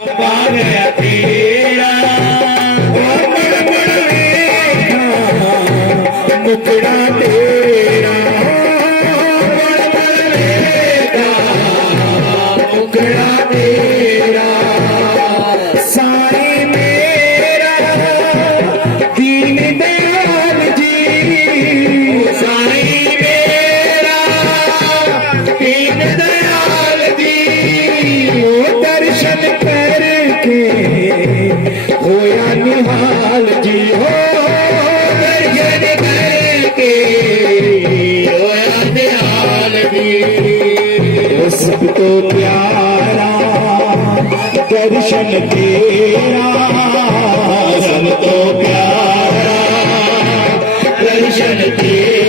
बार तेरा मुकड़ा तेरा मुकड़ा तेरा साईं मेरा दीन दयाल जी साईं मेरा दीन दयाल जी वो दर्शन करके होया निहाल जी हो दर्शन करके होया निहाल जी वो सब तो प्यारा दर्शन तेरा सब तो प्यारा दर्शन तेरा